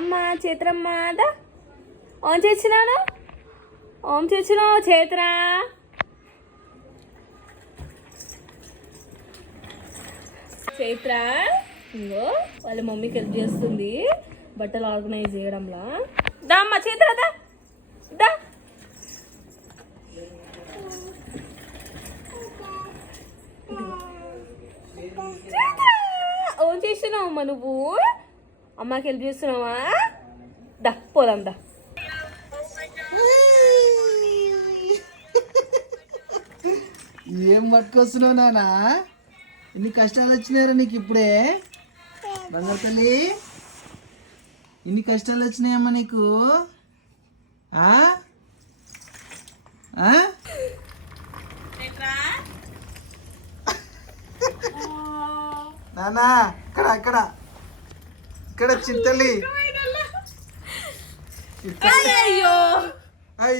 అమ్మ చేతురమ్మ దా. ఓం చేసినాను ఓం చేసినావు చేతురా. చైత్ర. ఇంకో వాళ్ళ మమ్మీకి హెల్ప్ చేస్తుంది బట్టలు ఆర్గనైజ్ చేయడంలా. దా అమ్మ చైత్ర దా. దా. ఓం చేసినావు అమ్మ నువ్వు? అమ్మకి హెల్ప్ చేస్తున్నావా? దా పోదాం దా. ఏం పట్టుకొస్తున్నావు నానా? ఇన్ని కష్టాలు వచ్చినాయరా నీకు ఇప్పుడే? బంగారు తల్లి ఇన్ని కష్టాలు వచ్చినాయమ్మా నీకు? ఆ? ఆ? నానా ఇక్కడ ఇక్కడ. ఇక్కడ చింతలి అయ్యో. అయ్యి.